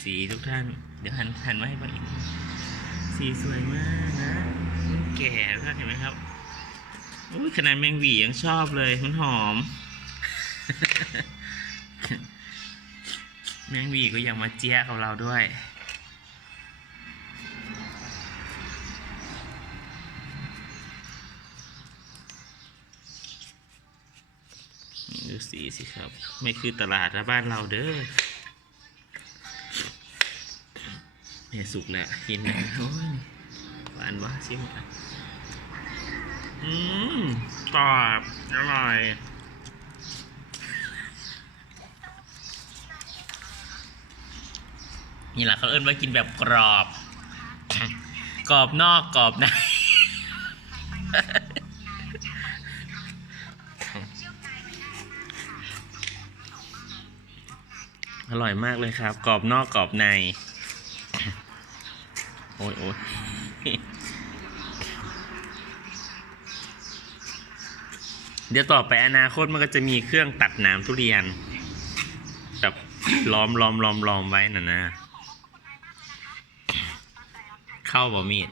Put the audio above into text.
สีทุกท่าน เดี๋ยวหันหันมาให้บ้างอีก สีสวยมากนะมันแก่ทุกท่านเห็นไหมครับอุ้ยขนาดแมงวียังชอบเลยมันหอม แมงวีก็ยังมาเจี๊ยกับเราด้วย ดูสีสิครับ ไม่คือตลาดนะบ้านเราเด้อเนี่ยสุกแล้วกินนะโอ้ยหวานวะชิมกันอืมกรอบอร่อยนี่แหละเขาเอิ้นว่ากินแบบกรอบ กรอบนอกกรอบใน อร่อยมากเลยครับ กรอบนอกกรอบใน โอ้ยโอ้ยเดี๋ยวต่อไปอนาคตมันก็จะมีเครื่องตัดหน้ำทุเรียนแบบล้อมล้อมล้อมล้อมไว้น่ะนะ เข้าบ่มีด